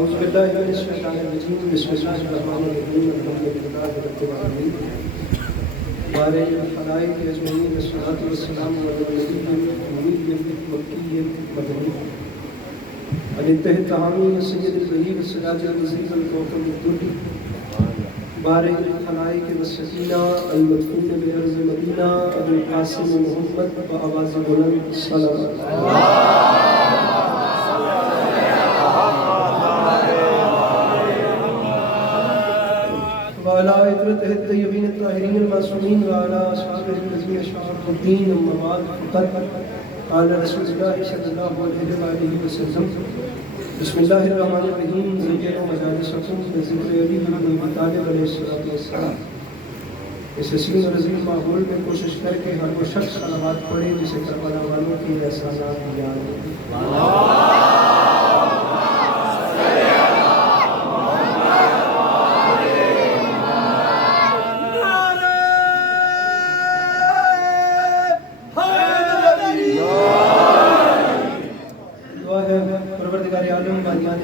औज़ुबिल्लाहिमिनश्शैतानिर्रजीम बिस्मिल्लाहिर्रहमानिर्रहीम अल्हम्दुलिल्लाहि रब्बिल आलमीन बारिल खलाइक अजमईन वस्सलातु वस्सलामु अला नबिय्यिल उम्मिय्यिल मक्किय्यिल मदनी अलितह तहामी सय्यिदिल वली वस्सलातु वज़ीज़ल कौकबिद दुर्री बारिल खलाइक वस्सकीना अल मदफून बिअर्ज़ मदीना अबुल कासिम मोहम्मद व आवाज़ बुलंद सलावत वाला इतरत तय्यबीन ताहिरीन मासूमीन वाला अस्हाबिल नज़ीर शफ़क़ुद्दीन अम्मा बाद फ़क़त क़ाल रसूलुल्लाह सल्लल्लाहु अलैहि वसल्लम बिस्मिल्लाहिर्रहमानिर्रहीम ज़िक्र मजालिसकुम ज़िक्र अली इब्न अबी तालिब अलैहिस्सलातु वस्सलाम। इस हसीन और अज़ीम माहौल में कोशिश करके हर वो शख्स सलावत पढ़े जिसे करबला वालों की एहसानात याद हो।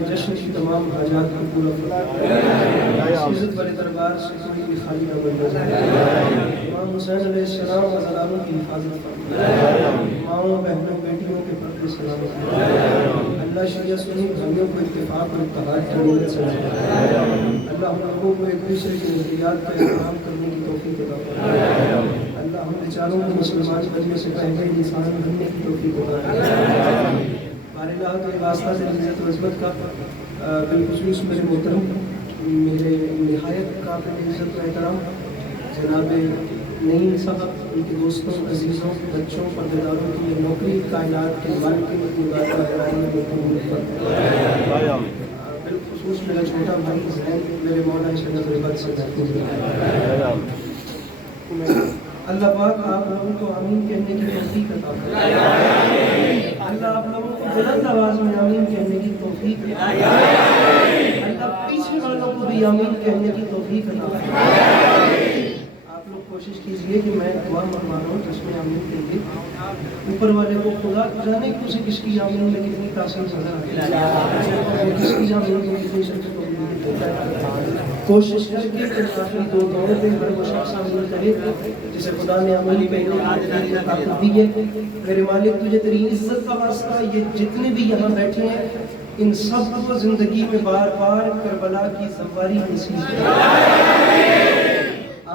जश्न की तमाम हाजात को पूरा फरमा इज़्ज़त वाले दरबार से कोई भी खाली न बन जाए। इमाम हुसैन अलैहिस्सलाम व ज़लालों की हिफाजत फरमा, माओं बहनों बेटियों के पर्दे सलामत फरमा। अल्लाह शिया सुन्नी भाइयों को इत्तेफाक और इत्तेहाद की नीयत से अल्लाह हम लोगों को एक दूसरे की नज़रियात का एहतराम करने की तौफीक अता फरमा। अल्लाह हम बेचारों को मुसलमान बनने से पहले इंसान बनने की तौफीक अता फरमा। बारिल्लाह तो ये वास्ता से इज़्ज़त व इज़्ज़त का बिलखुसूस मेरे मोहतरम मेरे निहायत काबिल इज़्ज़त व एहतराम जनाब नईम साहब, उनके दोस्तों अजीज़ों बच्चों पर्देदारों की ये नौकरी कायनात के मालिक की बिलखुसूस मेरा छोटा भाई ज़ैन मेरे मौला शरीफ़ से अल्लाह पाक आप लोगों को आमीन कहने की तौफीक अता फरमाए। अल्लाह आप लोगों को बुलंद आवाज़ में आमीन कहने की तौफीक अता फरमाए। अल्लाह पीछे वालों को भी आमीन कहने की तौफीक अता फरमाए। आप लोग कोशिश कीजिए कि मैं दुआ मंगवा रहा हूँ जिसमें आमीन कहिए। ऊपर वाले को खुदा जाने कि उसे किसकी आमीन में कितनी तासीर नजर आती है, किसकी आमीन में कितनी शक्ति कोशिश करके आखिरी दो दौरों पे हर वो शख्स आमीन करे जिसे खुदा ने आमीन कहने ताकत दी है। मेरे मालिक तुझे तेरी इज्जत का वास्ता ये जितने भी यहाँ बैठे हैं इन सब को जिंदगी में बार बार करबला की सवारी नसीब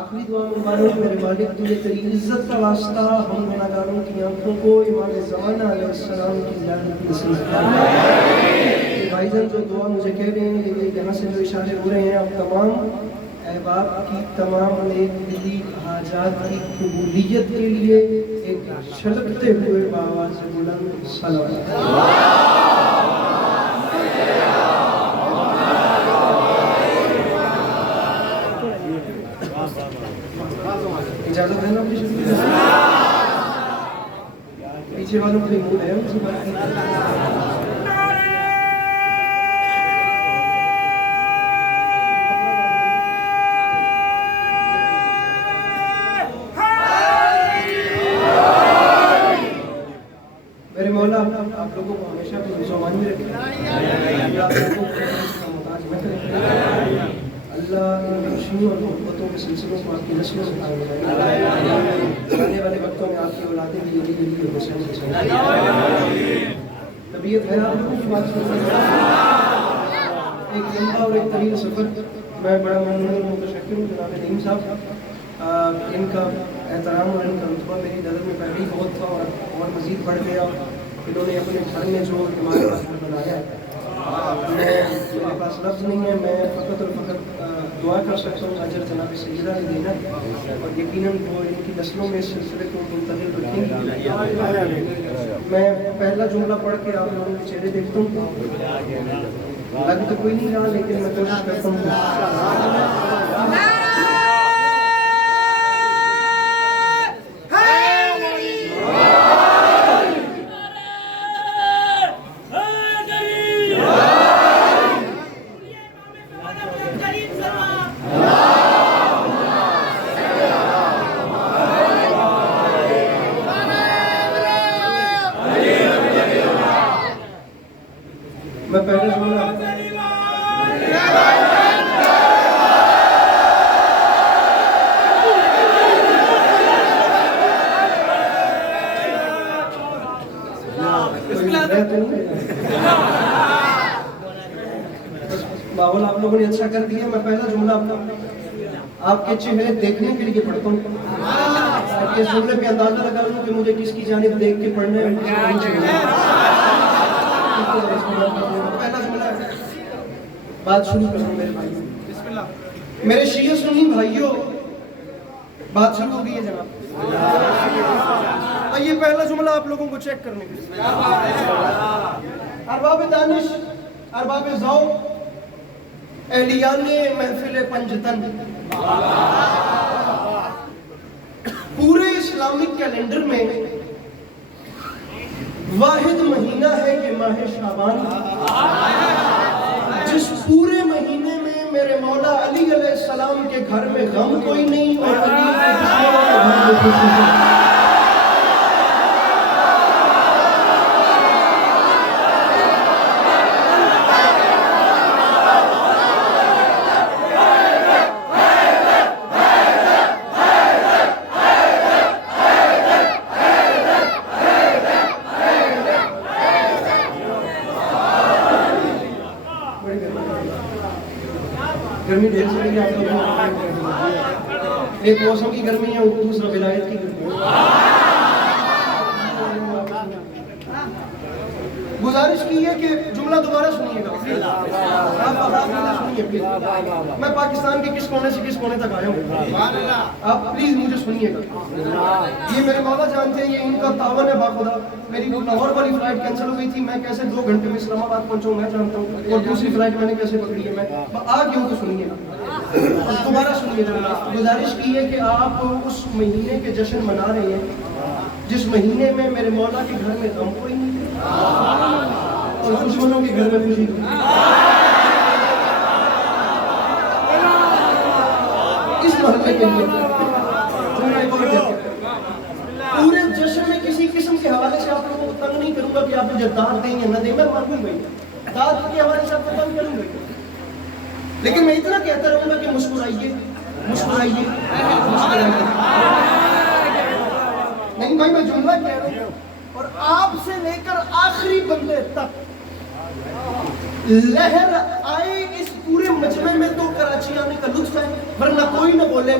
आखिरी दुआ मुबारक मेरे मालिक तुझे तेरी इज्जत का वास्ता हम गुनाहगारों की आंखों को इमाम ज़माना अलैहिस्सलाम की ज़ियारत नसीब। भाईजान जो दुआ मुझे कह रहे हैं ये यहाँ से जो इशारे हो रहे हैं आप तमाम अहबाब की तमाम नेक दिली हाजात की कबूलियत के लिए एक छलकते हुए आवाज़ से बुलंद सलावत। इजाज़त है ना पीछे वालों को मूड है उनसे बात आप लोगों को हमेशा मुसलमान में रखें। अल्लाह आप लोगों को मोहताज मत रखें। अल्लाह इन खुशियों और मोहब्बतों के सिलसिलों को आपकी नस्लों से कायम रखें। आने वाले वक्तों में आपकी औलादें भी यही यही हुसैन हुसैन तबीयत है आप लोगों की बात सुन एक लंबा और एक तवील सफ़र। मैं बड़ा ममनून मुतशक्किर हूँ जनाब नईम साहब, इनका एहतराम और इनका रुतबा मेरी नज़र में पहले ही बहुत था और मज़ीद बढ़ गया। इन्होंने अपने घर में जो हमारे पास घर बनाया है मेरे पास लफ्ज़ नहीं है, मैं फ़कत और फ़कत दुआ कर सकता हूँ अजर जनाब सैयदा ने देना और यकीनन वो इनकी नस्लों में इस सिलसिले को मुंतकिल रखेंगे। मैं पहला जुमला पढ़ के आप लोगों के चेहरे देखता हूँ, लग तो कोई नहीं रहा लेकिन मैं कोशिश करता हूँ। मैं पहले जुमला माहौल आप लोगों ने अच्छा कर दिया। मैं पहला जुमला आपके चेहरे देखने के लिए पढ़ता हूँ, ताकि इस जुमले पे अंदाजा लगा लूँ कि मुझे किसकी जानिब देख के पढ़ना है। पहला जुमला है, बात शुरू कर रहा हूँ मेरे भाइयों, मेरे शिया सुन्नी भाइयों, बात शुरू हो गई है जनाब। ये पहला जुमला आप लोगों को चेक करने के लिए। अरबाब दानिश, अरबाब ज़ौक़, एहलियाने महफिल पंजतन, पूरे इस्लामिक कैलेंडर में वाहिद महीना है कि माह शाबान, जिस पूरे महीने में मेरे मौला अली अलैहिस्सलाम के घर में गम कोई नहीं और अली के दुश्मनों के घर में खुशी है। गर्मी ढेर सारी आप लोगों को, एक मौसम की गर्मी है, दूसरा विलायत की गर्मी है। गुजारिश की है कि जुमला दोबारा सुनिएगा, मैं पाकिस्तान के किस कोने से किस कोने तक आया हूँ, आप प्लीज मुझे सुनिएगा। ये मेरे मौला जानते हैं, ये इनका तावन है बाखुदा। मेरी लाहौर वाली फ्लाइट कैंसिल हो गई थी, मैं कैसे 2 घंटे में इस्लामाबाद पहुंचा मैं जानता हूँ, और दूसरी फ्लाइट मैंने कैसे पकड़ी है। मैं आ गया हूँ तो सुनिएगा, दोबारा सुनिएगा। गुजारिश की है कि आप उस महीने के जश्न मना रहे हैं जिस महीने में मेरे मौला के घर में गम कोई नहीं और दुश्मनों के घर में खुशी। इस महल्ले के लिए पूरे जश्न में किसी किस्म के हवाले से आप लोगों को तंग नहीं करूंगा कि आप मुझे दाद दें या न दें, मैं मांगूंगा दाद के हवाले से आपको तंग करूंगा, लेकिन मैं इतना कहता रहूंगा कि मुस्कुराइए मुस्कुराइए मुस्कुराइए। नहीं भाई, मैं जुमला कह रहा हूँ और आपसे लेकर आखिरी बंदे तक लहर आए इस पूरे मजमे में तो कराची आने का लुत्फ है, वरना कोई न बोले।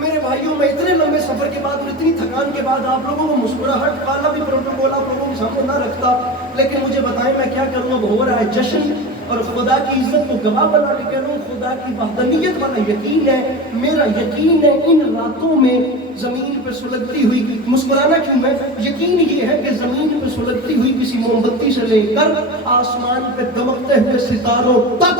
मेरे भाइयों, मैं इतने लंबे सफर के बाद और इतनी थकान के बाद आप लोगों को मुस्कुराहट वाला भी प्रोटोकॉल आप लोगों के सामने ना रखता, लेकिन मुझे बताएं मैं क्या करूँ। अब हो रहा है जश्न और खुदा की इज्जत को गवाह बना के कह रहा हूँ, खुदा की वहदानियत वाला यकीन है, मेरा यकीन है इन रातों में जमीन पर सुलगती हुई। मुस्कुराना क्यों है? यकीन ये है कि जमीन पर सुलगती हुई किसी मोमबत्ती से लेकर आसमान पे दमकते हुए सितारों तक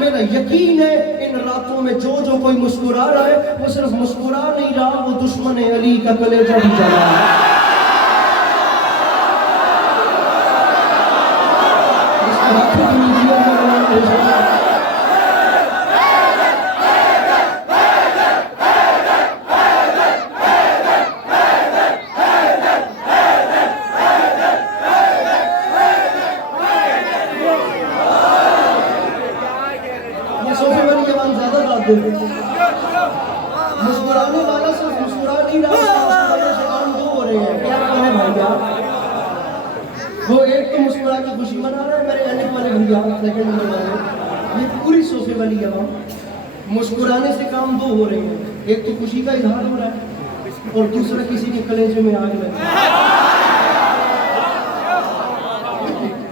मेरा यकीन है इन रातों में जो जो कोई मुस्कुरा रहा है वो सिर्फ मुस्कुरा नहीं रहा, वो दुश्मन अली का कलेजा भी जला है। मुस्कुराने वाला सिर्फ मुस्कुरा नहीं रहा, से काम 2 हो रहे हैं। क्या करें भैया? वो एक तो मुस्कुरा की खुशी मना रहा है मेरे आने वाले भैया, सेकंड नंबर वाले ये पूरी सोफे वाली आवाम मुस्कुराने से काम 2 हो रहे हैं। एक तो खुशी का इजहार हो रहा है और दूसरा किसी के कलेजे में आग लग।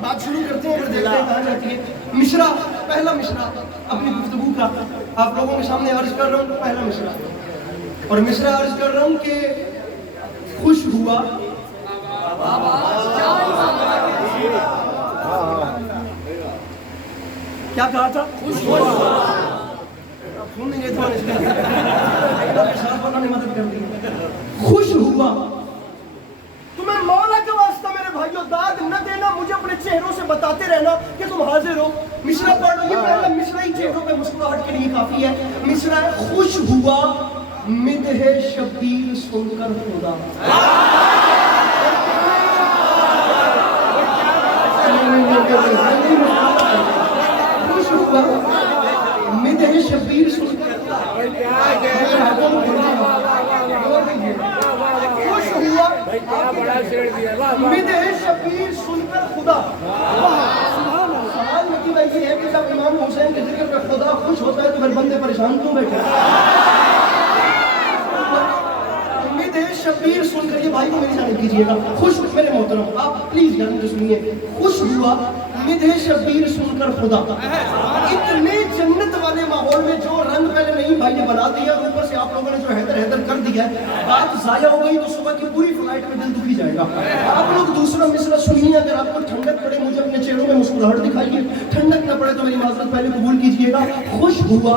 बात शुरू करते हैं, देखते हैं कहाँ जाती है। मिश्रा, पहला मिश्रा अपनी गुफ्तगू का आप लोगों के सामने अर्ज कर रहा हूँ। पहला मिश्रा, और मिश्रा अर्ज कर रहा हूँ कि खुश हुआ क्या कहा था? खुश हुआ। सुन नहीं गए ने मदद कर दी। खुश हुआ। तुम्हें मौला का वास्ता मेरे भाइयों दाद न देना, मुझे अपने चेहरों से बताते रहना कि तुम हाजिर हो। मिश्रा पढ़ लो, ये पहला मिश्रा ही चेहरों पे मुस्कुराहट के लिए काफी है। मिश्रा है, खुश हुआ मिदहे शब्बीर सुनकर खुदा। खुश हुआ मिदहे शब्बीर सुनकर खुदा। खुश हुआ मिदहे शब्बीर सुनकर खुदा। सवाल नतीजा ये है कि जब इमाम हुसैन हुसैन के जिक्र पे खुदा खुश होता है तो फिर बंदे परेशान क्यों बैठे? उम्मीद है शबीर सुनकर ये भाई को मेरी जाने कीजिएगा। खुश मेरे मोहतरम, आप प्लीज ध्यान से सुनिए। खुश हुआ मिधे शबीर सुनकर खुदा। इतने जन्नत वाले माहौल में जो रंग पहले नहीं भाई ने बना दिया, ऊपर से आप लोगों ने जो हैदर हैदर कर दिया, बात जाया हो गई तो सुबह की पूरी फ्लाइट में दिल दुखी जाएगा। आप लोग दूसरा मिसरा सुनिए। अगर आपको ठंडक पड़े मुझे अपने चेहरों में मुस्कुराहट दिखाइए, ठंडक न पड़े तो मेरी माजरत पहले कबूल कीजिएगा। खुश हुआ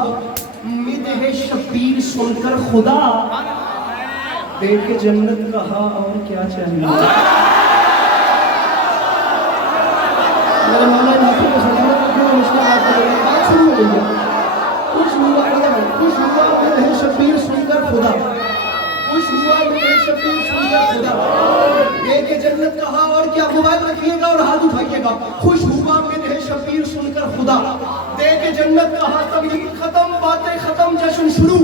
मिधे शबीर सुनकर खुदा, देख के जन्नत कहा और क्या चाहिए। मेरे मौला नाथों को सलामत रखो, मुस्कुराहट करेगा। बात शुरू हो गई है। खुश हुआ मिधे शबीर सुनकर खुदा, खुश हुआ मिधे शबीर सुनकर खुदा, देख के जन्नत कहा और क्या। मोबाइल रखिएगा और हाथ उठाइएगा। खुश हुआ मिधे शबीर सुनकर खुदा, देख के जन्नत कहा। तबलीग खत्म, बातें खत्म, जश्न शुरू।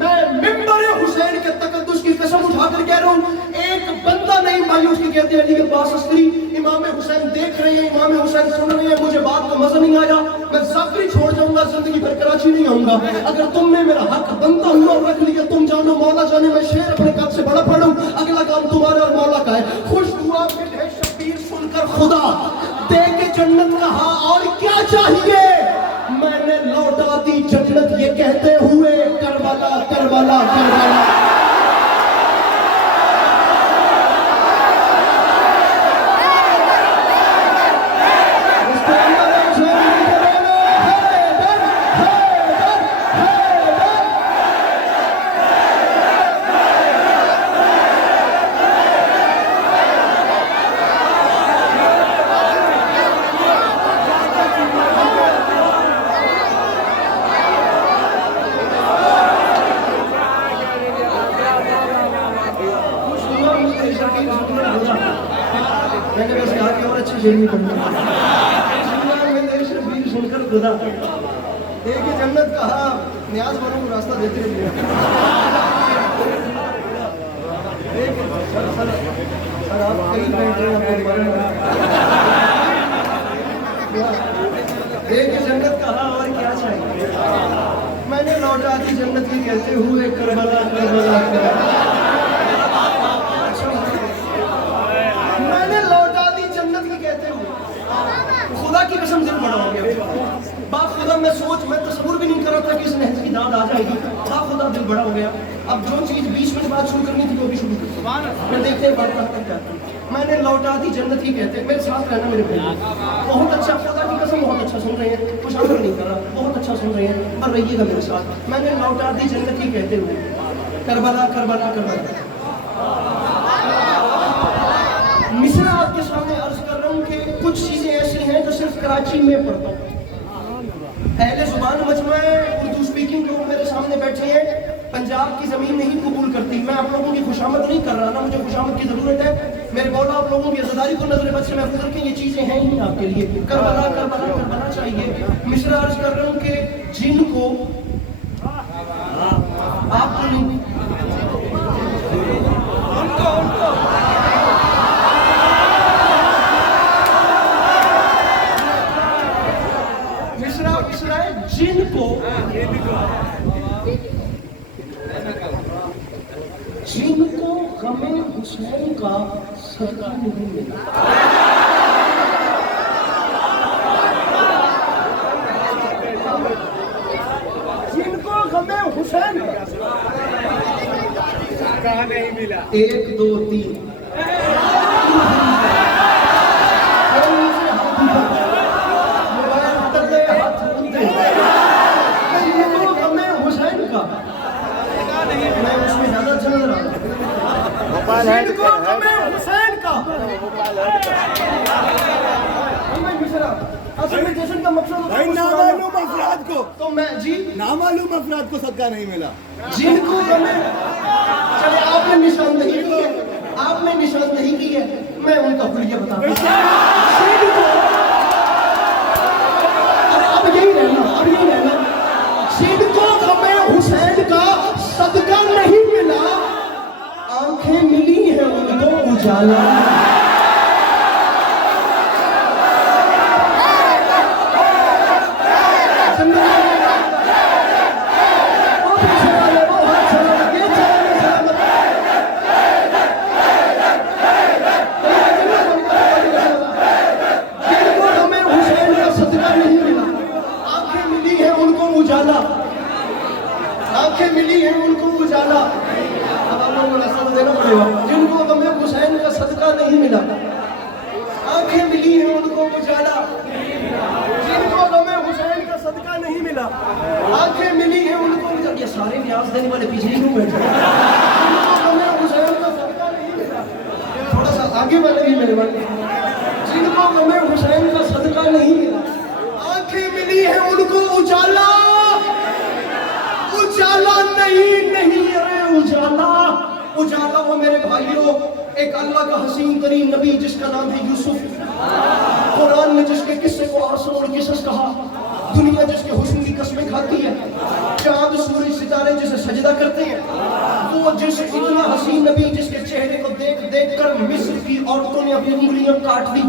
मैं मिंबर हुसैन के तकद्दुस की कसम उठाकर कह रहा हूँ, एक बंदा नहीं मायूस की कहते अली अब्बास अस्करी इमाम हुसैन देख रहे हैं, इमाम हुसैन सुन रहे हैं, मुझे बात का मजा नहीं आया, मैं जाफरी छोड़ जाऊंगा, जिंदगी भर कराची नहीं आऊंगा। अगर तुमने मेरा हक बनता हुआ रख लिया, तुम जानो मौला जाने, मैं शेर अपने कद से बड़ा पढ़ूं, अगला काम तुम्हारा और मौला का है। खुश हुआ मिधे शबीर सुनकर खुदा, देख के जन्नत कहा और क्या चाहिए। मैंने लौटा दी जन्नत ये कहते हुए, करबला करबला करबला। मैंने बस कहा कि और अच्छी शेर नहीं करना। सुनकर खुदा, देख के जन्नत कहा, न्याज वालों को रास्ता देते रहिए। सर आप कहीं बैठ रहे हैं, देख के जन्नत कहा और क्या चाहिए। मैंने लौटा दी जन्नत की कहते हुए, करबला करबला करबला। मैंने लौटा दी जन्नत की कहते हुए, खुदा की कसम दिल बड़ा हो गया। बाप खुदा मैं तस्वुर भी नहीं कर रहा था कि इस नहज की दाद आ जाएगी। बाप खुदा दिल बड़ा हो गया। अब जो चीज 20 मिनट बाद शुरू करनी थी वो भी शुरू कर, मैं देखते हैं बात कर जाती। मैंने लौटा दी जन्नत की कहते, मेरे साथ रहना मेरे भाई। बहुत अच्छा, खुदा की कसम बहुत अच्छा सुन रहे हैं, कुछ अमर नहीं कर रहा, बहुत अच्छा सुन रहे हैं और रहिएगा मेरे साथ। मैंने लौटा दी जन्नत की कहते हुए, करबला करबला करबला। मिसरा आपके सामने अर्ज कर रहा हूँ कि कुछ चीजें ऐसी हैं जो सिर्फ कराची में पढ़ता हूँ। अहले जुबान मजमा उर्दू स्पीकिंग लोग मेरे सामने बैठे हैं, पंजाब की जमीन नहीं कबूल करती। मैं आप लोगों की खुशामद नहीं कर रहा ना, मुझे खुशामद की जरूरत है। मेरे मौला आप लोगों की अज़ादारी को नजर बद से महफूज रखें, ये चीजें हैं ही आपके लिए। करबला करबला करबला चाहिए। मिसरा अर्ज कर रहा हूँ कि जिनको आपको नहीं, जिनको गमे हुसैन का सदका नहीं मिला, जिनको गमे हुसैन का नहीं मिला, 1 2 3 नामालूम अफराद को तो मैं जी नामालूम अफराद को सदका नहीं मिला, जिनको हमें चले आपने निशानदेही की है, आपने निशानदेही की है, मैं उनका हुलिया बताऊंगा। अब यही रहना, जिनको हमें हुसैन का सदका नहीं मिला, आंखें मिली है उनको उजाला। उजाला, आंखें मिली हैं उनको उजाला। अब आप लोगों को ऐसा देना पड़ेगा, जिनको गमे हुसैन का सदका नहीं मिला, आंखें मिली हैं उनको उजाला। जिनको गमे हुसैन का सदका नहीं मिला, आंखें मिली हैं उनको उजाला। ये सारे न्याज देने वाले पीछे ही क्यों बैठे? जिनको गमे हुसैन का सदका नहीं मिला, थोड़ा सा आगे वाले भी मेरे वाले, जिनको गमे हुसैन का सदका नहीं मिला, आंखें मिली हैं उनको उजाला। उजाला नहीं अरे उजाला, उजाला वो मेरे भाइयों एक अल्लाह का हसीन तरीन नबी जिसका नाम है यूसुफ, कुरान में जिसके किस्से को आसन और किसस कहा, दुनिया जिसके हुस्न की कसमें खाती है, चांद सूरज सितारे जिसे सजदा करते हैं, वो जिस इतना हसीन नबी जिसके चेहरे को देख देख कर मिस्र की औरतों ने अपनी उंगलियां काट दी,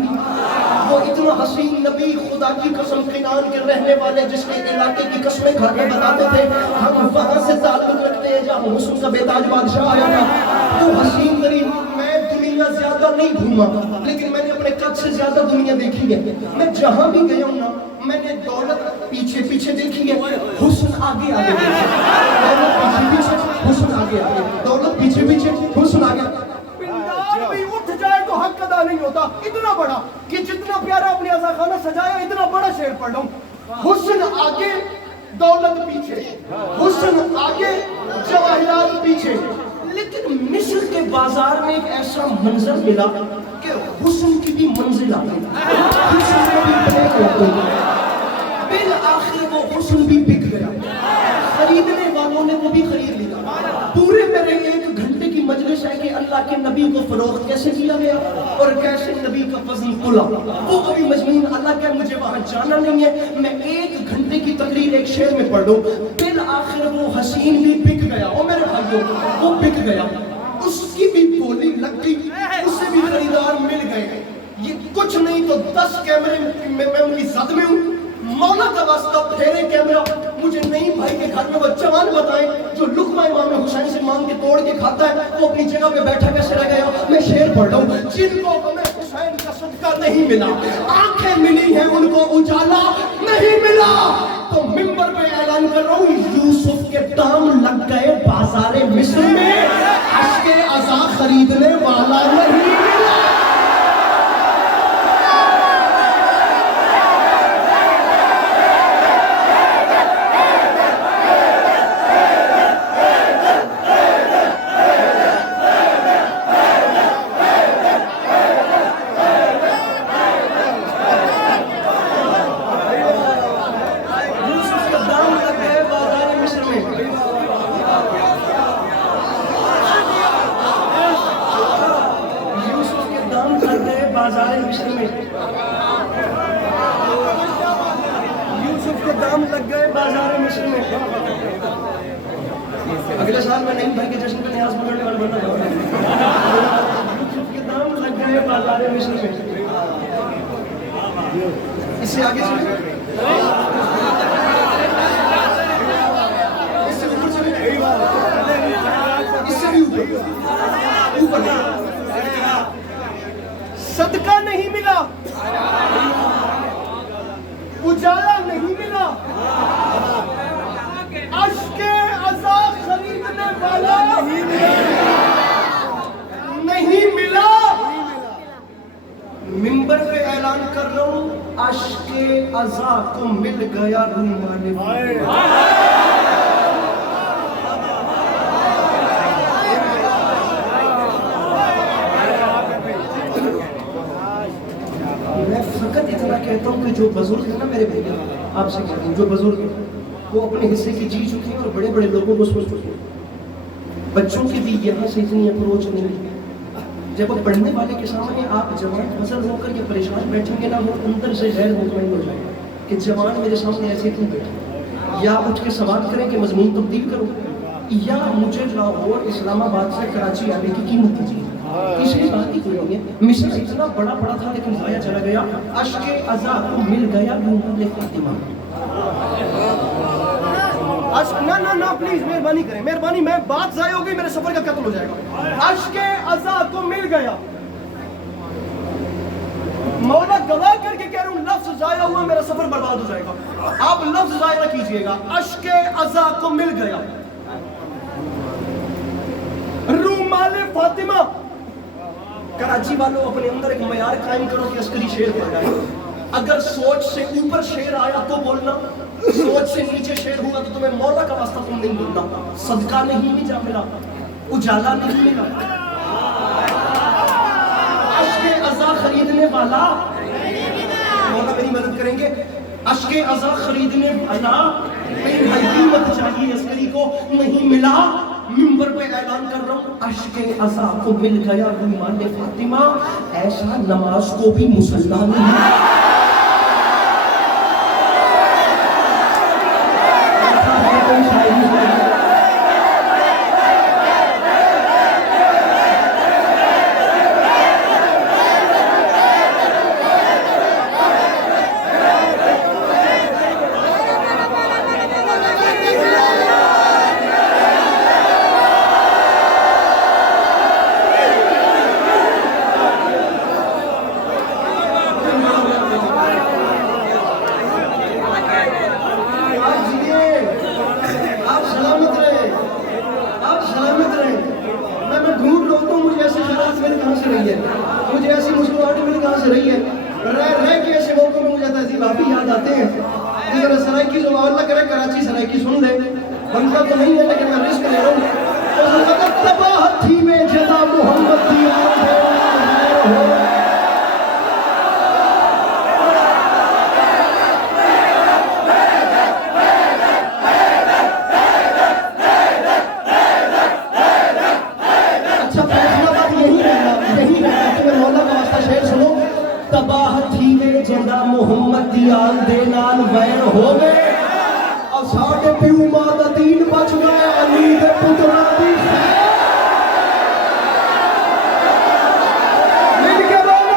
वो इतना हसीन नबी खुदा की कसम किनान के रहने वाले जिसके इलाके की कसमें खाते बताते थे हम वहां से ताल्लुक रखते हैं जहाँ हुस्न का बेताज बादशाह आया था। तो हसीन तरीन मैं दुनिया ज्यादा नहीं घूमा, लेकिन मैंने अपने कद से ज्यादा दुनिया देखी है। मैं जहां भी गया हूँ ना, मैंने दौलत पीछे पीछे देखी है, हुस्न आगे आगे देखी है। दौलत पीछे पीछे, हुस्न आगे आगे, दौलत पीछे पीछे, हुस्न आगे। पिंडार भी उठ जाए तो हक अदा नहीं होता। इतना बड़ा कि जितना प्यारा अपने अज़ाखाना सजाया, इतना बड़ा शेर पढ़ रहा हूँ। हुस्न आगे, दौलत पीछे, हुस्न आगे, जवाहिरात पीछे। लेकिन मिस्र के बाजार में एक ऐसा मंजर मिला कि हुस्न की भी मंजिल आ गई, हुस्न में भी ब्रेक लग गई। बिल आखिर वो हुस्न भी बिक गया, खरीदने वालों ने वो भी खरीद लिया। पूरे मेरे 1 घंटे की मजलिस है कि अल्लाह के नबी को फरोख्त कैसे किया गया और कैसे नबी का वज़न खुला। वो कभी मजमून अल्लाह क्या मुझे वहां जाना नहीं है, मैं 1 घंटे की तकरीर एक शेर में पढ़ दूं। बिल आखिर वो हसीन भी बिक गया, ओ मेरे भाइयों वो बिक गया, उसकी भी बोली लग गई, उसे भी खरीदार मिल गए। ये कुछ नहीं तो 10 कैमरे में मैं उनकी जद में हूँ। मौला का वास्ता फेरे कैमरा, मुझे नहीं भाई के घर में वो जवान बताएं जो लुकमा इमाम हुसैन से मांग के तोड़ के खाता है, वो अपनी जगह पे बैठा कैसे रह गया। मैं शेर पढ़ रहा हूँ, जिनको हमें हुसैन का सदका नहीं मिला, आंखें मिली हैं उनको उजाला नहीं मिला। तो मिंबर पे ऐलान कर रहा हूँ, यूसुफ के दाम लग गए बाजारे मिस्र में, अश्के अज़ा खरीदने वाला नहीं मिला। बाजार मिस्र में यूसुफ के दाम लग गए बाजार मिस्र में। अगले साल मैं नहीं भाई के जश्न का न्याज पकड़ने वाला बनना चाहूँगा। यूसुफ के दाम लग गए बाजार मिस्र में। इससे आगे चले, इससे ऊपर चले, इससे भी ऊपर सदका नहीं मिला, उजाला नहीं मिला, अश्के अज़ा खरीदने वाला नहीं मिला। मिंबर पे ऐलान कर रहा हूँ, अश्के अज़ा को मिल गया रूमाने। फकत इतना कहता हूँ कि जो बुजुर्ग है ना मेरे भैया, आपसे कहता हूँ जो बुजुर्ग है वो अपने हिस्से की जी चुके हैं और बड़े बड़े लोगों को सोच चुके हैं। बच्चों की भी यहाँ से इतनी अप्रोच नहीं है। जब वो पढ़ने वाले के सामने आप जवान फसल होकर के परेशान बैठेंगे ना, वो अंदर से गैर मुतमईन हो जाएगा कि जवान मेरे सामने ऐसे क्यों बैठे। या उठ के सवाल करें कि मजमून तब्दील करो, या मुझे लाहौर इस्लामाबाद से कराची आने की कीमत दीजिए। तीसरी बात ही कोई नहीं है। मिस्र इतना बड़ा बड़ा था लेकिन जाया चला गया। अश्के अज़ा को मिल गया रूमाने फातिमा। ना ना ना प्लीज मेहरबानी करें, मेहरबानी, मैं बात जाया हो गई, मेरे सफर का कत्ल हो जाएगा। अश्के अज़ा को मिल गया मौला गवाह करके कह रहा हूँ, लफ्ज जाया हुआ मेरा सफर बर्बाद हो जाएगा। आप लफ्ज जाया ना कीजिएगा। अश्के अज़ा को मिल गया रूमाले फातिमा। कराची वालों अपने अंदर एक मयार कायम करो कि अस्करी शेर पड़ जाए। अगर सोच से ऊपर शेर आया तो बोलना, सोच से नीचे शेर हुआ तो तुम्हें मौला का वास्ता तुम नहीं बोलना। सदका नहीं मिला, उजाला नहीं मिला। अश्के अज़ा खरीदने वाला मौला मेरी मदद करेंगे। अश्के अज़ा खरीदने वाला कीमत चाहिए अस्करी को, नहीं मिला। मिंबर पे ऐलान कर रहा हूँ, अश्के अज़ा को मिल गया रूमाले फातिमा। ऐसा नमाज को भी मुसल्ला नहीं। मुझे ऐसी मुस्कुराहट मिली कहाँ से रही है। रह के ऐसे मौकों में मुझे तहजीब आप याद आते हैं। जरा सराइकी जो अल्लाह करे कराची सराइकी सुन ले, बनता तो नहीं है लेकिन मैं रिस्क ले रहा हूँ। तबाह थी वे जिंदा मुहम्मद दी आन दे नाल वैर होवे और साडे प्यू मां दा दीन बच गया अली दे पुत्रा दी मिल के बोलो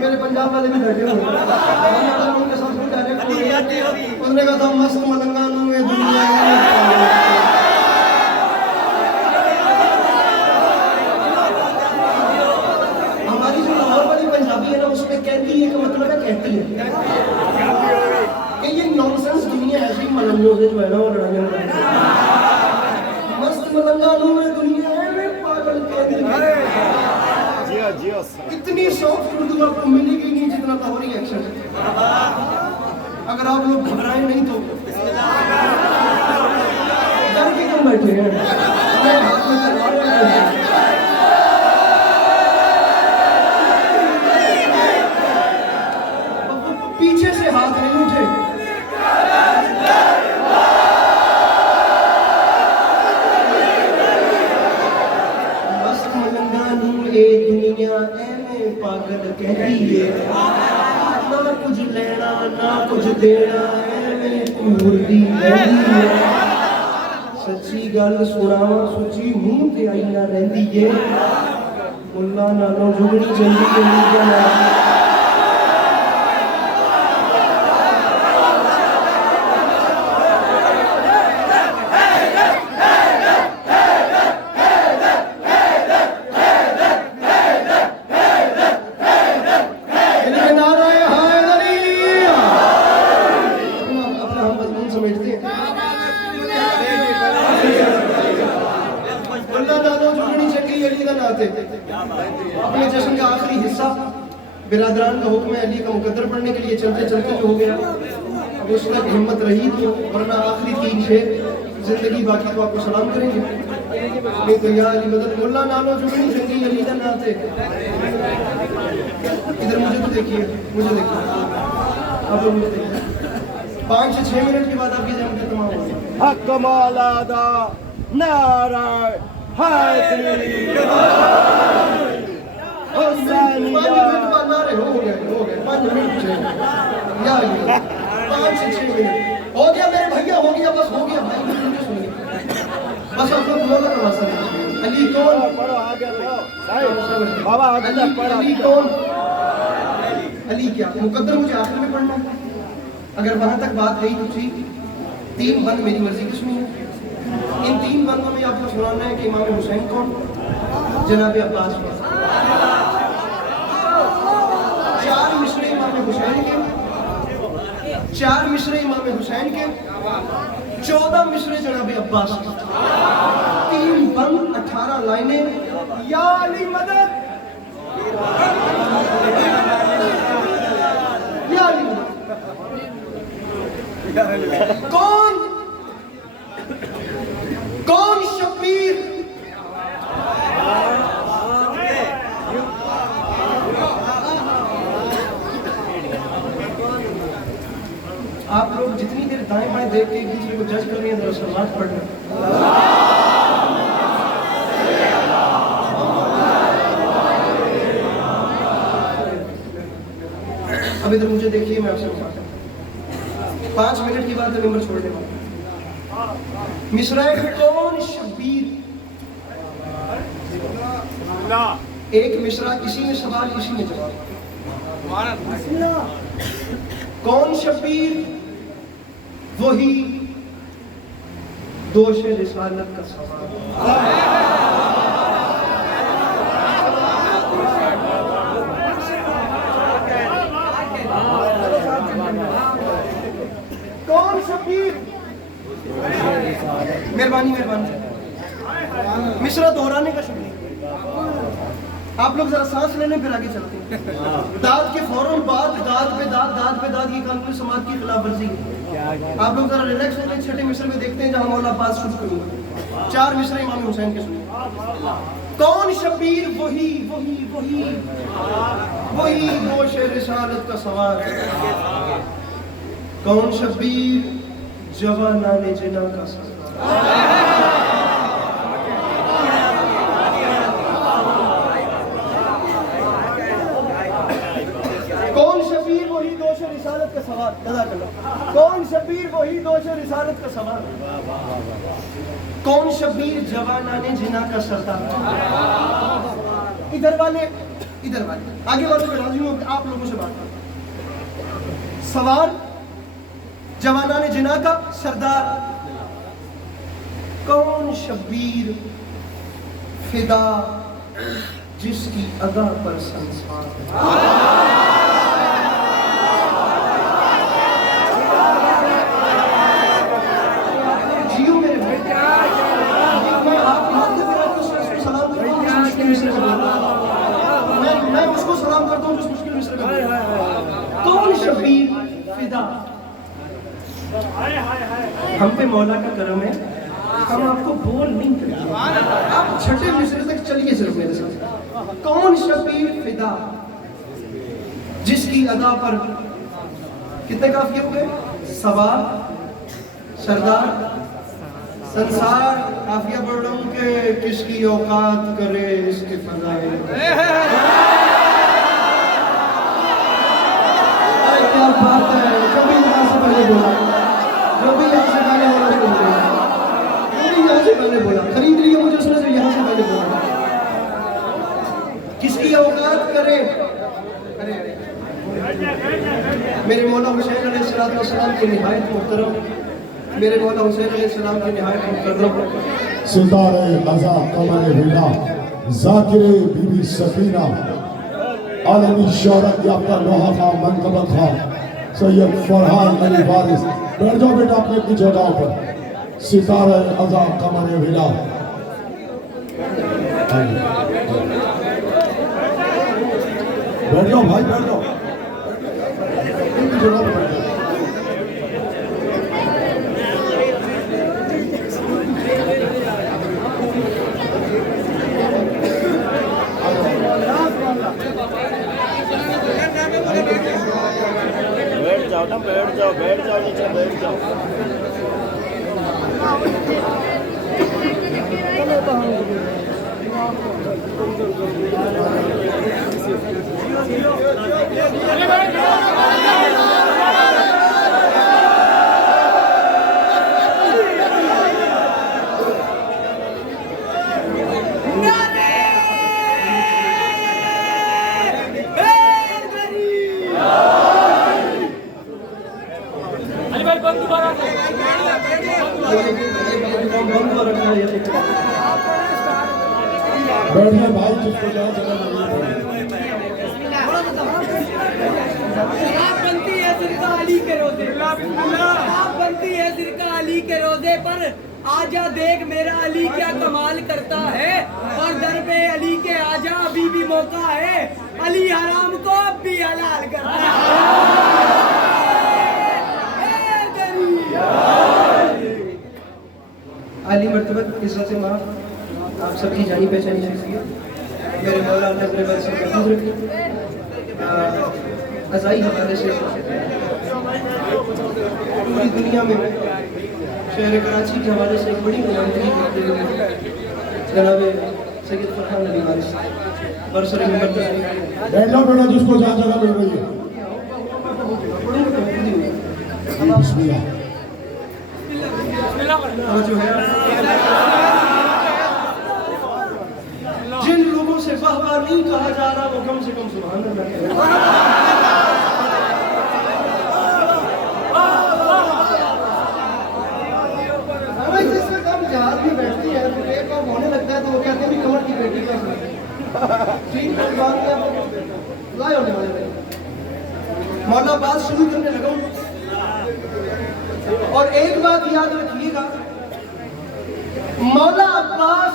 मेरे पंजाब वाले भी बैठे हुए उनके साथ उन्होंने कहा था मस्त मलंगा में दुनिया हमारी जो लाहौर वाली पंजाबी है ना उसमें कहती है कि मतलब है कहती है कि ये नॉनसेंस दुनिया ऐसी मलंगों से जो है ना वो लड़ाई मस्त मलंगा में दुनिया है मैं पागल कहती है। इतनी सॉफ्ट उर्दू आपको मिलेगी नहीं जितना लाहौरी एक्शन है। अगर आप लोग घबराए नहीं तो डर के क्यों बैठे हैं? पीछे से हाथ नहीं उठे। पागल कहती है ना कुछ लेना ना कुछ देना सच्ची गल सुनावा सुची मुंह ते आई ना रही है मुल्ला नालों जुगनी जल्दी अपने जश्न का आखिरी हिस्सा बिरादरान का हुक्म अली का मुकद्दर पढ़ने के लिए चलते चलते जो हो गया अब उस तक हिम्मत रही तो वरना आखिरी 3 शेर जिंदगी बाकी तो आपको सलाम करेंगे। नहीं तो या अली मदद मुल्ला नालो जुगनी जंगी अली दा ना थे। इधर मुझे तो देखिए, मुझे देखिए, आप लोग मुझे देखिए। 5 से 6 मिनट के बाद आपकी जन्म खत्म होगी। हक मौलादा नारा हैदरी हुसैनी हो गए 5 मिनट से या 5 से 6 मिनट हो गया मेरे भैया, हो गया, बस हो गया भाई, मुझे सुनिए बस। आप लोग दुआ का वास्ता अली कौन पढ़ो आगे पढ़ो बाबा आगे पढ़ो। अली कौन? अली क्या मुकद्दर मुझे आखिर में पढ़ना है? अगर वहां तक बात गई तो ठीक। 3 बंद मेरी मर्जी की सुनिए। इन 3 बंदों में आपको सुनाना है कि इमाम हुसैन कौन, जनाब अब्बास कौन। 4 मिसरे इमाम हुसैन के, 4 मिसरे इमाम हुसैन के, 14 मिसरे जनाब अब्बास के। 3 बंद 18 लाइनें। या अली मदद, या अली मदद। कौन कौन शब्बीर? आप लोग जितनी देर दाएं बाएं देख के एक दूसरे को जज कर रहे हैं, जरा सलात पढ़ना। अब इधर मुझे देखिए, मैं आपसे बताता हूँ। 5 मिनट के बाद नंबर छोड़ने वाला मिसरा कौन शब्बीर। एक मिसरा किसी में सवाल, किसी में जवाब। कौन शब्बीर? वही दोष रिसालत का सवाल। कौन शब्बीर? मेहरबानी मेहरबानी, मिसरा दोहराने का शुक्रिया। आप लोग जरा सांस लेने फिर आगे चलते हैं। दाद के फौरन बाद दाद पे दाद, दाद पे दाद, ये कानूनी समाज की खिलाफ वर्जी है। आप लोग जरा रिलैक्स होकर 6ठे मिसरे में देखते हैं जहां मौला अब्बास शुरू करूंगा। 4 मिसरे इमाम हुसैन के सुनिए। कौन शब्बीर? वही वही वही वही दोष रिसालत का सवाल। कौन शब्बीर? जवानाने जिना का सवाल। कौन शब्बीर? वही दोष रिसालत का सवाल। कौन शब्बीर? वही दोष रिसालत का सवाल। कौन शब्बीर? जवानाने जिना का सरदार। इधर वाले, इधर वाले, आगे वालों पे राजी हूं आप लोगों से बात करता। सवाल जवानाने जिना का सरदार। कौन शब्बीर? फिदा जिसकी अदा पर संसार। जियो मेरे बेटे, मैं आप सलाम करता हूँ, मैं उसको सलाम करता हूँ जो मुश्किल मिसरे में। कौन शब्बीर? फिदा। हम पे मौला का करम है, हम आपको बोल नहीं करेंगे, आप 6ठे मिसरे तक चलिए सिर्फ मेरे साथ। कौन शब्बीर? फिदा जिसकी अदा पर, कितने काफिये हो गए? सवाल, सरदार, संसार। काफिया पढ़ रहा हूं कि किसकी औकात करे इसके फजाइल। क्या बात है, कभी यहाँ से पहले बोला, जो भी यहाँ से पहले बोला उसको बोला, जो भी यहाँ से पहले बोला, खरीद लिया मुझे उसने, जो यहाँ से पहले बोला। किसकी औकात करे? अरे मेरे मौला हुसैन अलैहिस्सलाम की निहायत मुहतरम, मेरे मौला हुसैन अलैहिस्सलाम की निहायत मुकर्रम सुल्तान ग़ज़ा कमर हिना ज़ाकिर बीबी सकीना आलमी शोहरत याफ्ता लोहा खां मनक़बत खां सैयद फरहान अली वारिस। बैठ जाओ बेटा अपनी अपनी जगहों पर। सितारा ग़ज़ा कमर हिना। बैठ जाओ भाई, बैठ जाओ अपनी जगह पर बैठ जाओ। मैडम बैठ जाओ नीचे बैठ जाओ। बैठिए भाई, जिसको जहाँ जगह मिली। आप बनती है सिरका अली के रोजे, आप बनती है सिरका अली के रोजे पर। आजा देख मेरा अली क्या कमाल करता है, और दर पे अली के आजा अभी भी मौका है, अली हराम को अब भी हलाल करता है। आली मर्तबत इज़्ज़त माँ आप सबकी जानी पहचानी शख्सियत मेरे मौला ने अपने बल से महफूज रखी। अज़ाई हवाले से पूरी दुनिया में शहर कराची के हवाले से एक बड़ी नुमाइंदगी करते हुए जनाब सैयद फरहान अली वारिस बरसर हिम्मत बैठ जाओ बेटा, जिसको जहाँ जगह मिल रही है। बिस्मिल्लाह। और जो है जिन लोगों से वाह वाह नहीं कहा जा रहा वो कम से कम सुभान अल्लाह कहे। जिसमें कम जहाज में बैठती है तो एक और होने लगता है तो वो कहते हैं भी कमर की बेटी का ठीक है बात लाए होने वाले मौला बात शुरू करने लगा और एक बात याद रखिएगा, मौला अब्बास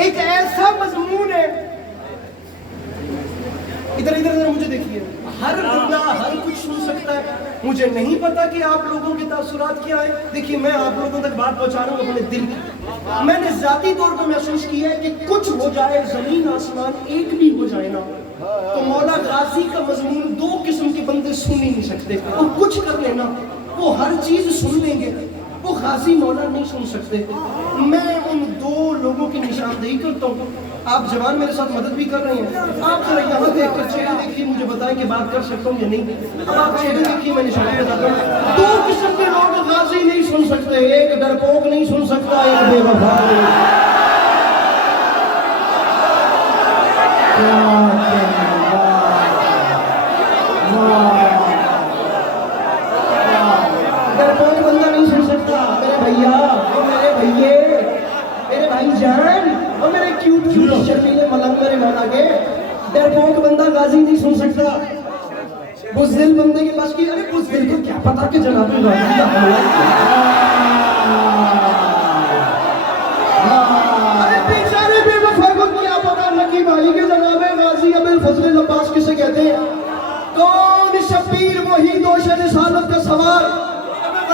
एक ऐसा मजमून है, इधर इधर इधर मुझे देखिए, हर बंदा हर कुछ सुन सकता है। मुझे नहीं पता कि आप लोगों के तासुरात क्या है। देखिए मैं आप लोगों तक बात पहुंचा रहा हूँ अपने दिल की। मैंने जाती तौर पर महसूस किया है कि कुछ हो जाए, जमीन आसमान एक भी हो जाए ना, तो मौला गाजी का मजमून दो किस्म के बंदे सुन ही नहीं सकते। वो कुछ कर लेना, वो हर चीज सुन लेंगे, वो गाजी मौला नहीं सुन सकते। मैं उन दो लोगों की निशानदेही करता हूँ। आप जवान मेरे साथ मदद भी कर रहे हैं। आप जरा यहाँ देखकर चेहरे देखिए, मुझे बताएं कि बात कर सकता हूँ या नहीं। अब आप चेहरे देखिए, मैं निशान बताता हूँ। दो किस्म के लोग गाजी नहीं सुन सकते, एक डरपोक नहीं सुन सकता, एक बेवफा नहीं। डरपोक बंदा नहीं सुन सकता। मेरे भैया, मेरे भैये, मेरे भाई जान और मेरे क्यूट शर्मीले मलंग मेरे मौला के, डरपोक बंदा गाजी नहीं सुन सकता। बुज़दिल बंदे के पास की, अरे बुज़दिल को क्या पता कि जनाब गाजी का अरे बेचारे बेवफा को क्या पता नकी भाई के जनाब गाजी अबुल फजल अब्बास किसे कहते हैं। कौन शबीर वही दोष रिसालत का सवाल।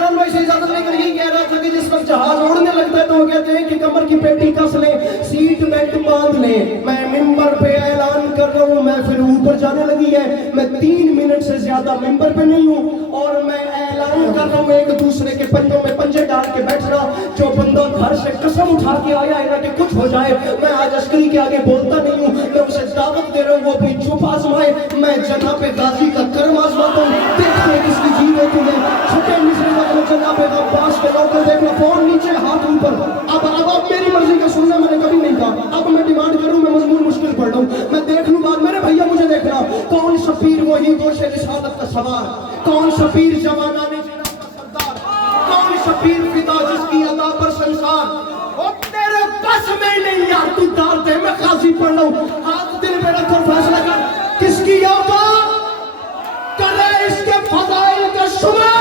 भाई से इजाजत लेकर यही कह रहा था कि जिस वक्त जहाज उड़ने लगता है तो वो कहते हैं कि कमर की पेटी कस ले, सीट बेल्ट बांध ले। मैं मिंबर पे ऐलान कर रहा हूँ, मैं फिर ऊपर जाने लगी है, मैं 3 मिनट से ज्यादा मिंबर पे नहीं हूँ और मैं ऐलान कर रहा हूँ एक दूसरे के पंजों में पंजे डाल के बैठना। जो बंदा घर से कसम उठा के आया है ना कि कुछ हो जाए, मैं आज अस्करी के आगे बोलता नहीं हूँ, मैं उसे दावत दे रहा हूँ वो भी चुप आजमाए। मैं जनाब गाजी का कर्म आजमाता हूँ, देखते किसकी जीव है तुम्हें छुटे मिसरे जनाब अब्बास के लोग देखना, फोन नीचे हाथ ऊपर। अब मेरी मर्जी का सुनना मैंने कभी नहीं कहा। अब मैं डिमांड करूं, मैं मजमून मुश्किल पढ़ रहा हूं, मैं देख लूं बात। मेरे भैया मुझे देखना, कौन शफीर वही दोष रिसालत का सवार, कौन शफीर जवाना ने सरदार, कौन शफीर फिदा जिसकी अदा पर संसार। ओ तेरे बस में नहीं यार, तू डाल दे, मैं गाजी पढ़ रहा हूं। हाथ दिल में रख और फैसला कर, किसकी औकात करे इसके फजाइल का शुमार।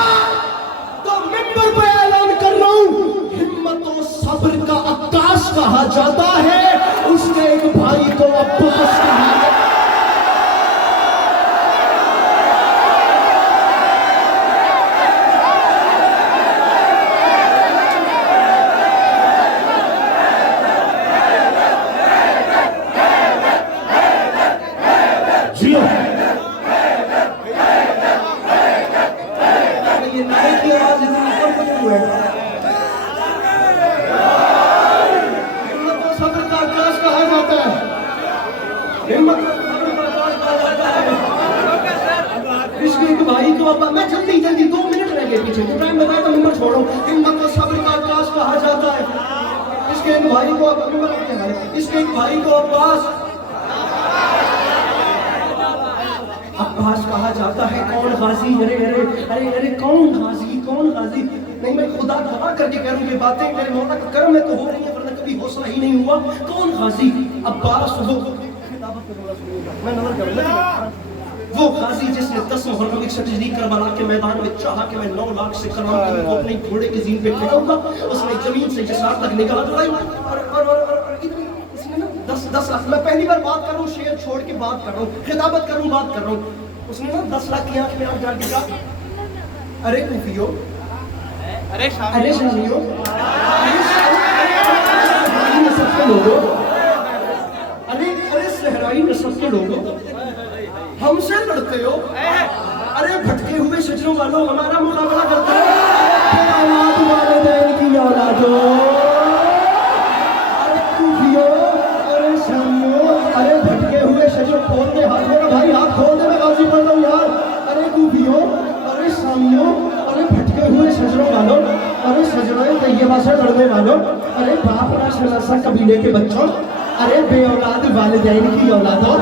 मिंबर पे ऐलान कर रहा हूँ, हिम्मत और सब्र का अक्काश कहा जाता है, उसके एक भाई को अब्बास कहा जाता है। हिम्मत इश्क एक भाई को अब मैं जल्दी जल्दी 2 मिनट रह गए पीछे तो टाइम बताया तो नंबर छोड़ो। हिम्मत और सब्र का आकाश कहा जाता है। इसके एक भाई को इसके एक भाई को अब्बास कहा जाता है। कौन गाजी? अरे अरे अरे अरे कौन गाजी? कौन गाजी? नहीं मैं खुदा गवाह करके कह रहा हूँ ये बातें मेरे मौला का करम है तो हो रही है वरना कभी हौसला ही नहीं हुआ। कौन गाजी? अब्बास मैं नजर करूंगा वो गाजी जिसने 10 मुहर्रम 61 हिजरी करबला के मैदान में चाहा कि मैं 9 लाख से कलाम को अपने घोड़े की जीन पे फेंकूंगा। उसने जमीन से जसार तक निगाह दौड़ाई और इसने ना 10 लाख मैं पहली बार बात कर रहा हूँ शेर छोड़ के बात कर रहा हूँ खिताबत कर रहा हूँ बात कर रहा हूँ। उसने ना 10 लाख की आंख में आंख डाल दिया। अरे कूफियो अरे शामियो सबके लोगों अरे अरे सहराई नस्ल के लोगों हमसे लड़ते हो। अरे भटके हुए सजनों वालों हमारा मुकाबला करते हो। वालिदैन की औलादों अरे कूफियो अरे शामियो अरे भटके हुए सजनों खोल दे हाथ मेरा भाई हाथ खोल दे मैं गाजी पढ़ रहा हूँ यार। अरे कूफियो अरे शामियो अरे भटके हुए सजनों वालों अरे सजनों तैयबा से लड़ने वालों अरे बाप ना शनासा कबीले के बच्चों अरे बेऔलाद वालिदैन की औलादों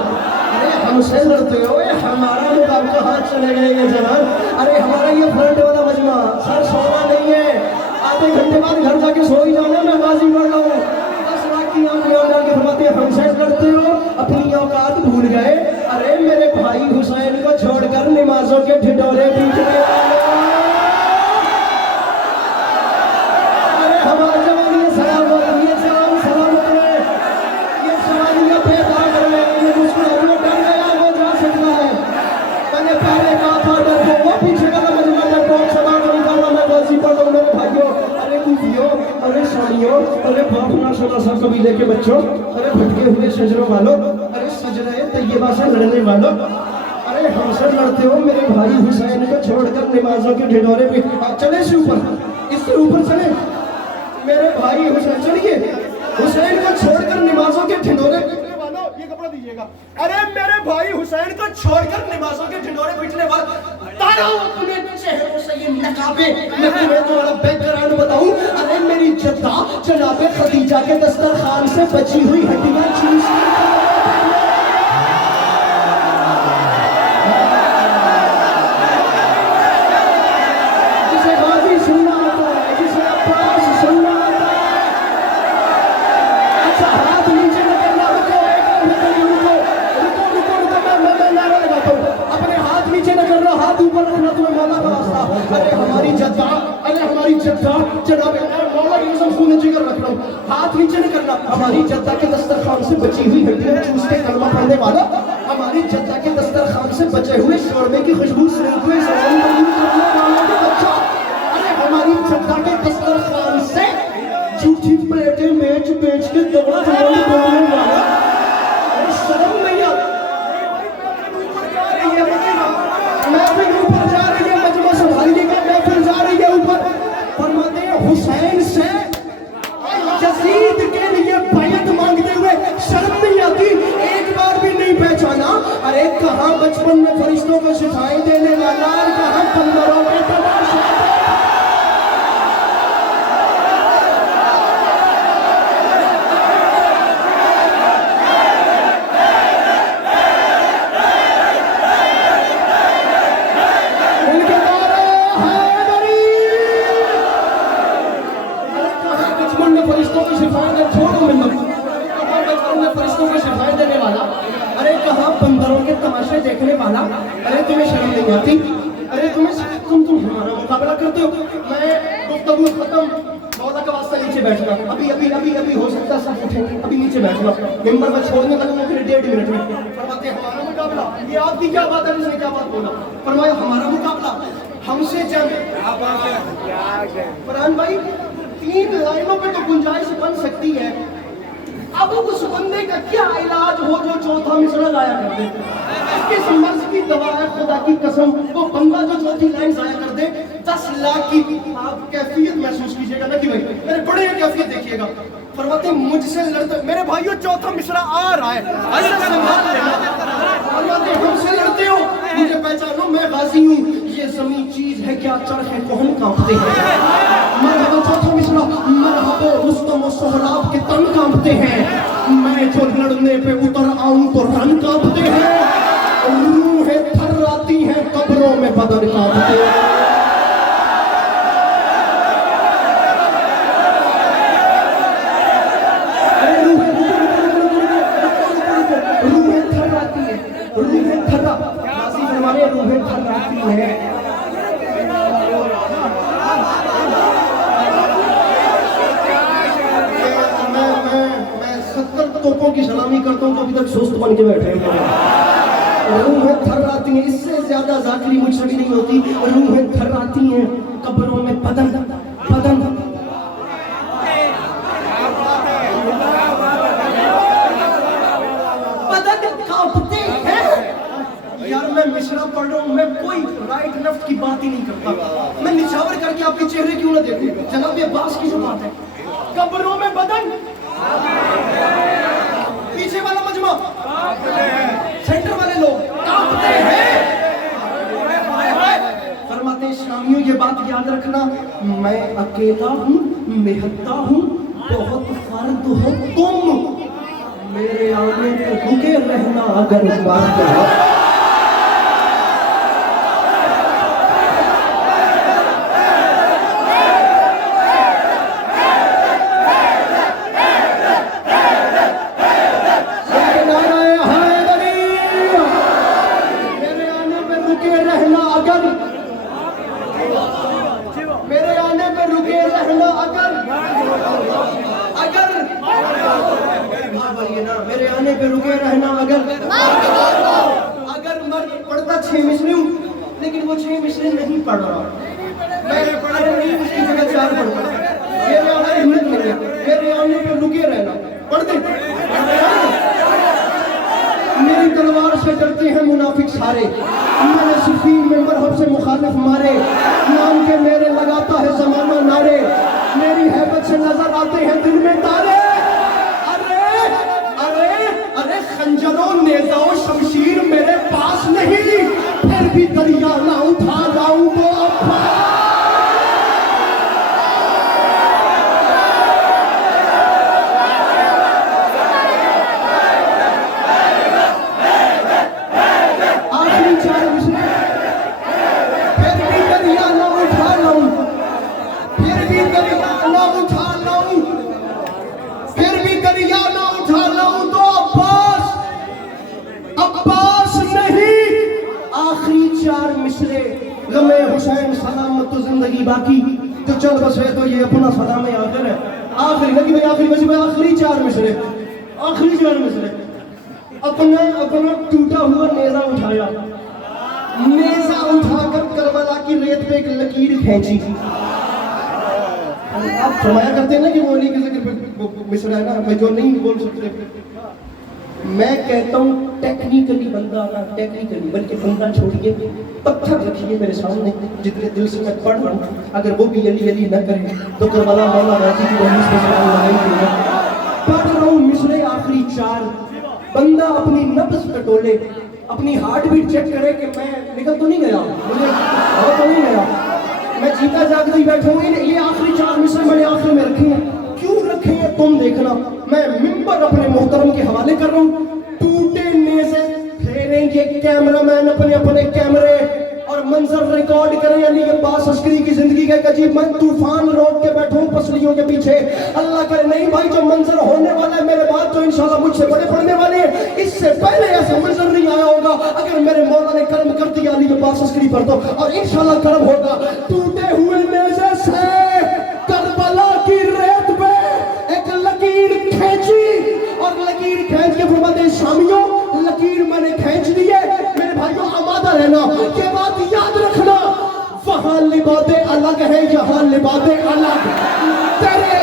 हमसे लड़ते हो। हमारा मुकाबला हाथ चले गए ये जवान। अरे हमारा ये फ्रंट वाला मजमा सर सोना नहीं है। आधे घंटे बाद घर जाके सो ही जाना मैं बाजी पढ़ रहा हूँ। 10 लाख की आंख में डाल के फरमाते हमसे लड़ते हो अपनी औकात भूल गए। अरे मेरे भाई हुसैन को छोड़कर नमाजों के ढिढोरे पीटने वाले अरे हमारे जवान ये सलाम ये सलाम सलामत है ये सवालिया पैदा कर ले ये मुश्किल पहले कहा था डर को वो पीछे का मजमा डर को सदा को निकालना मैं गाजी पढ़ रहा हूँ मेरे भाइयों। अरे कूफियों अरे शानियों अरे बाप ना सुना सा कबीले के बच्चों अरे भटके हुए सजनों वालों अरे सजने तैयबा से लड़ने वालों अरे हमसे लड़ते हो मेरे भाई हुसैन को छोड़कर नमाजों के ढिढोरे पे चले से ऊपर इससे ऊपर चले मेरे भाई हुसैन चलिए हुसैन को छोड़कर नमाजों के ढिढोरे ये कपड़ा दीजिएगा। अरे मेरे भाई हुसैन को छोड़कर नमाजों के ढिढोरे पीटने वाले तारा अपने चेहरों से ये नकाबे मैं तुम्हें तुम्हारा बैकग्राउंड बताऊं। अरे मेरी जद्दा जनाबे खदीजा के दस्तरखान से बची हुई हड्डियां चूस जिसे गाजी सुनना आता है जिसे अब्बास सुनना आता है। अच्छा हाथ नीचे न करना अपने हाथ नीचे न कर रहा हाथ ऊपर रखना तुम्हें मौला का रास्ता। अरे हमारी जद्दा जनाब मौला की कसम खून जिगर रख रहा हूँ हाथ नीचे न करना। हमारी जद्दा के दस्तरखान से बची हुई हड्डियां चूस के कलमा पढ़ने वाला हमारी जद्दा के दस्तरखान से बचे हुए शोरबे की खुशबू सूंघते हुए सलाम करने वाला के बच्चा। अरे हमारी जद्दा के दस्तरखान से झूठी प्लेटें बेच बेच के दौड़ा बोलने वाला शर्म नहीं आता। महफिल ऊपर जा रही है मजमा संभालने का महफिल जा रही है ऊपर फरमाते हैं हुसैन से यजीद के लिए बैत मांगते हुए शर्म नहीं आती एक बार भी नहीं पहचाना। अरे कहाँ बचपन में फरिश्तों को सिखाई देने वाला कहाँ बंदरों के तमाशा तमाशे देखने वाला। अरे तुम्हें शर्म नहीं आती? अरे तुम हमारा मुकाबला करते हो। मैं गुफ्तगू खत्म मौला का वास्ता नीचे बैठना अभी अभी अभी अभी हो सकता सब उठेंगे अभी नीचे बैठना मेंबर में छोड़ने वाला मुझे 1.5 मिनट में फरमाते हमारा मुकाबला। ये आपकी क्या बात है? इसने क्या बात बोला? फरमाया हमारा मुकाबला हमसे जंग। फरहान भाई 3 लाइनों पे तो गुंजाइश बन सकती है। अब उस बंदे का क्या इलाज हो जो चौथा मिसरा गाया कर दे? इसके मर्ज की दवा है खुदा की कसम वो बंदा जो चौथी लाइन जाया कर दे 10 लाख की आप कैफियत महसूस कीजिएगा ना कि भाई मेरे बड़े कैफियत देखिएगा। फरमाते मुझसे लड़ते, मेरे भाइयों चौथा मिसरा आ रहा है, ऐसे संभाल लेना। फरमाते हमसे लड़ते हो, मुझे पहचानो मैं गाजी हूँ, ये जमीन चीज है क्या चरखे कोहन कांपते हैं। मरहबा चौथा मिसरा, मरहबा रुस्तम और सोहराब के तन कांपते हैं, मैं जो लड़ने पे उतर आऊं तो रन कांपते हैं, रूहें थर्राती हैं कब्रों में बदन कांपते हैं। रूहें थर्राती है। मैं 70 तोपों की सलामी करता हूँ तो अभी तक सुस्त बन के बैठे हैं। रूहें थर्राती हैं, इससे ज्यादा जाकिरी मुझसे भी नहीं होती। रूहें थर्राती हैं कब्रों में बदन बदन कांपते हैं। यार मैं मिश्रा पढ़ रहा हूँ, मैं कोई राइट लेफ्ट की बात ही नहीं करता, मैं निछावर करके आपके चेहरे क्यों ना देखूं। जनाब ये बास की जो बात है, कब्रों में बदन, पीछे वाला मजमा, सेंटर वाले लोग कांपते हैं। फरमाते शामियों ये बात याद रखना, मैं अकेला हूँ, मेहता हूँ, बहुत फर्द हो तुम, मेरे आने पे रुके रहना अगर इस बात का। मेरे आने पे रुके रहना अगर मर्द पढ़ता 6 मिसरे हूँ, लेकिन वो 6 मिसरे नहीं पढ़ रहा, मैं पढ़ रही उसकी जगह 4 पढ़ता, मेरे आने हिम्मत नहीं है, मेरे आने पे रुके रहना पढ़ दे। मेरी तलवार से डरते हैं मुनाफिक सारे, मैंने सिफीन में मरहब से मुखालिफ मारे, नाम के मेरे लगाता है जमाना नारे, मेरी हैबत से नजर आते हैं दिन में तारे। अरे खंजरों नेजाओं शमशीर मेरे पास नहीं, फिर भी दरिया ना उठा लाऊं तो आखिरी 4 मिसरे, फिर भी दरिया ना उठा लाऊं, फिर भी दरिया ना उठा लाऊं, फिर भी दरिया ना उठा लाऊं तो अब्बास नहीं। आखिरी 4 मिसरे, गमे हुसैन सलामत तो जिंदगी बाकी, तो चल बस है तो ये अपना सलाम आखिर है, आखिरी लगी भाई आखिरी बस आखिरी 4 मिसरे, आखिरी 4 मिसरे। अपना टूटा हुआ नेजा उठाया, नेजा उठाकर करबला की रेत पे एक लकीर खींची। आप फरमाया करते हैं ना कि वो नहीं किसी के मिसरा है ना, मैं जो नहीं बोल सकते। मैं कहता हूँ टेक्निकली बंदा ना, टेक्निकली बल्कि बंदा छोड़िए, पत्थर रखिए मेरे सामने, जितने दिल से मैं पढ़ रहा हूँ, अगर वो भी अली अली न करे तो करबला मौला राजी की वही से पढ़ रहा हूँ मिसरे आखिरी 4। बंदा अपनी नब्ज टटोले, अपनी हार्ट बीट चेक करे कि मैं निकल तो नहीं गया, मुझे हो तो नहीं गया, मैं जीता जागता ही बैठा हूँ। ये आखिरी 4 मिसरे मैंने आखिर में रखे हैं, क्यों रखे हैं तुम देखना। मैं मिंबर अपने मोहतरम के हवाले कर रहा हूँ, टूटे नेज़े फेरेंगे कैमरामैन अपने अपने कैमरे और मंजर रिकॉर्ड करें अली अब्बास अस्करी की जिंदगी का अजीब। मैं तूफान रोक के बैठूं पसलियों के पीछे, अल्लाह करे नहीं भाई जो मंजर होने वाला है मेरे बाद तो इंशाल्लाह मुझसे बड़े पढ़ने वाले हैं, इससे पहले ऐसा मंजर नहीं आया होगा अगर मेरे मौला ने कर्म कर दिया अली अब्बास अस्करी पर तो, और इंशाल्लाह कर्म होगा। टूटे हुए नेज़े से करबला की रेत पे एक लकीर खींची और लकीर खींच के फरमाते शामियों लकीर मैंने खींच दी है, मेरे भाइयों आमादा रहना, ये बात याद रखना, वहां लिबादे अलग है यहाँ लिबादे अलग, तेरे